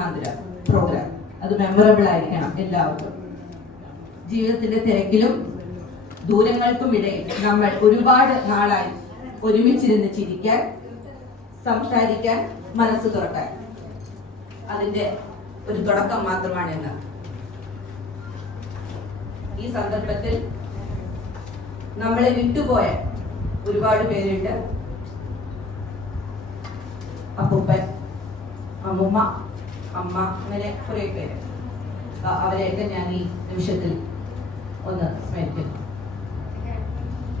മന്ദിര programme അത് memorable ആയിരിക്കണം എല്ലാവർക്കും. ജീവിതത്തിന്റെ തിരക്കിലും ദൂരങ്ങൾക്കും ഇടയിൽ നമ്മൾ ഒരുപാട് നാളായി ഒരുമിച്ചിരുന്ന് ചിരിക്കാൻ, സംസാരിക്കാൻ, മനസ്സ് തുറക്കാൻ. അതിന്റെ ഒരു തുടക്കം മാത്രമാണ് ഇന്ന്. ഈ സന്ദർഭത്തിൽ നമ്മളെ വിട്ടുപോയ ഒരുപാട് പേരുണ്ട്. അപ്പൂപ്പൻ, അമ്മുമ്മ, അമ്മ, അങ്ങനെ കുറെ പേര്. അവരെയൊക്കെ ഞാൻ ഈ നിമിഷത്തിൽ ഒന്ന് സ്മരിക്കുന്നു.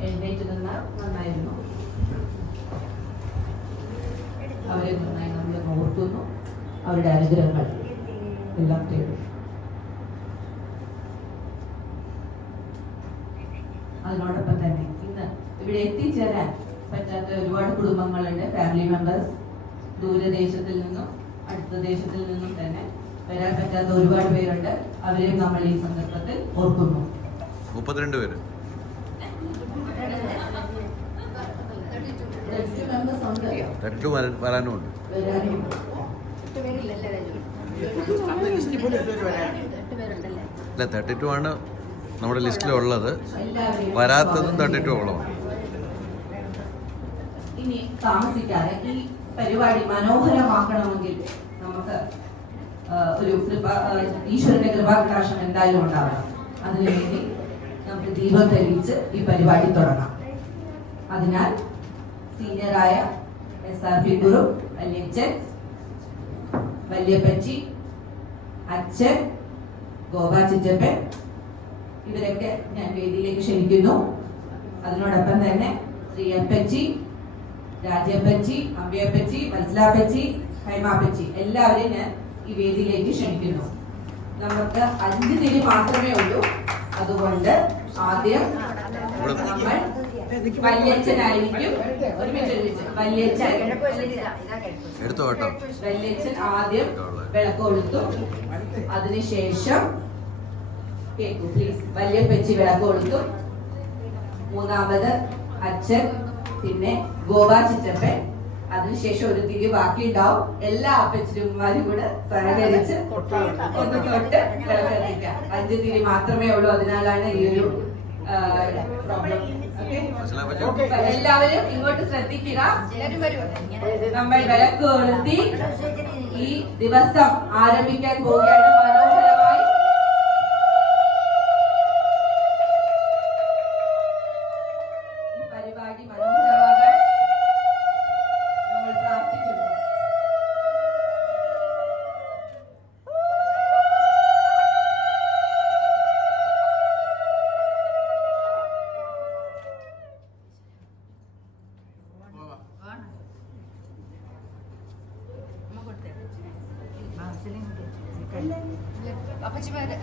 എഴുന്നേറ്റ് നിന്നാൽ നന്നായിരുന്നു. അവരെ നന്നായി നമ്മൾ ഓർക്കുന്നു. അവരുടെ അനുഗ്രഹങ്ങൾ എല്ലാം തേടും. അതിനോടൊപ്പം തന്നെ ഇന്ന് ഇവിടെ എത്തിച്ചേരാൻ പറ്റാത്ത ഒരുപാട് കുടുംബങ്ങളുണ്ട്. ഫാമിലി മെമ്പേഴ്സ് ദൂരദേശത്തിൽ നിന്നും അടുത്ത ദേശത്തിൽ നിന്നും തന്നെ വരാൻ പറ്റാത്ത ഒരുപാട് പേരുണ്ട്. അവരെയും നമ്മൾ ഈ സന്ദർഭത്തിൽ ഓർക്കുന്നു. 32 പേര് വരാനുമുണ്ട്. അല്ല, 32 ആണ് നമ്മുടെ ലിസ്റ്റിലുള്ളത്. വരാത്തതും 32 ഓളമാണ്. ഇനി താമസിക്കാതെ ഈ പരിപാടി മനോഹരമാക്കണമെങ്കിൽ നമുക്ക് ഒരു ഈശ്വരന്റെ കൃപാകടാക്ഷം എന്തായാലും ഉണ്ടാവണം. അതിനുവേണ്ടി നമുക്ക് ദീപം തെളിയിച്ച് ഈ പരിപാടി തുടങ്ങാം. അതിനാൽ സീനിയറായ SRP ഗുരു, വല്യച്ഛൻ, വല്യപ്പച്ചി, അച്ഛൻ, ഗോപാ ചിറ്റപ്പൻ, ഇവരൊക്കെ ഞാൻ വേദിയിലേക്ക് ക്ഷണിക്കുന്നു. അതിനോടൊപ്പം തന്നെ ശ്രീയപ്പച്ചി, രാജപ്പച്ചി, അമ്മയപ്പച്ചി, മനസ്സിലാപ്പച്ചി, ഹൈമാപ്പച്ചി, എല്ലാവരെയും ഞാൻ ഈ വേദിയിലേക്ക് ക്ഷണിക്കുന്നു. നമുക്ക് 5 തിരി മാത്രമേ ഉള്ളൂ. അതുകൊണ്ട് ആദ്യം നമ്മൾ വല്യച്ഛനായിരിക്കും. വല്യച്ഛൻ ആദ്യം വിളക്ക് കൊളുത്തും. അതിനുശേഷം കേൾക്കൂ പ്ലീസ്. വല്യപ്പച്ചി വിളക്ക് കൊളുത്തും. മൂന്നാമത് അച്ഛൻ, പിന്നെ ഗോപാ ചിറ്റപ്പൻ. അതിനുശേഷം ഒരു തിരി ബാക്കി ഉണ്ടാവും. എല്ലാ അപ്പച്ചന്മാരും കൂടെ സഹകരിച്ച് ഒന്ന് തൊട്ട് വിളക്കെത്തിക്കാം. 5 തിരി മാത്രമേ ഉള്ളൂ. അതിനാലാണ് ഈ ഒരു പ്രോബ്ലം. എല്ലാവരും ഇങ്ങോട്ട് ശ്രദ്ധിക്കുക. നമ്മൾ വിളക്ക് കൊളുത്തി ഈ ദിവസം ആരംഭിക്കാൻ പോവുകയാണ്. മനോഹരമായി ഈ പരിപാടി മനോഹരമാകാൻ നമ്മൾ പ്രാർത്ഥിക്കുന്നു.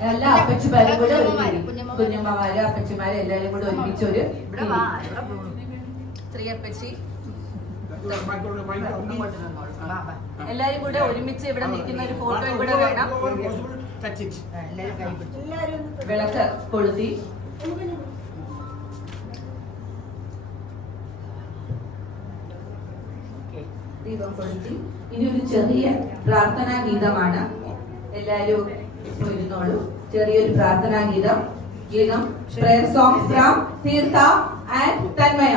എല്ലാ അപ്പച്ചിമാരും കൂടെ കുഞ്ഞമ്മമാര്, അപ്പച്ചിമാര് എല്ലാരും കൂടെ ഒരുമിച്ചൊരു ശ്രീയപ്പച്ചി എല്ലാരും കൂടെ ഒരുമിച്ച് ഇവിടെ നിൽക്കുന്ന ഒരു ഫോട്ടോയും കൂടെ വേണം. വിളക്ക് കൊളുത്തി ദീപം കൊളുത്തി. ഇനി ഒരു ചെറിയ പ്രാർത്ഥനാ ഗീതമാണ്. എല്ലാരും ഇരുന്നോളൂ. ചെറിയൊരു പ്രാർത്ഥനാ ഗീതം. Prayer song from Theertha and Thanmaya.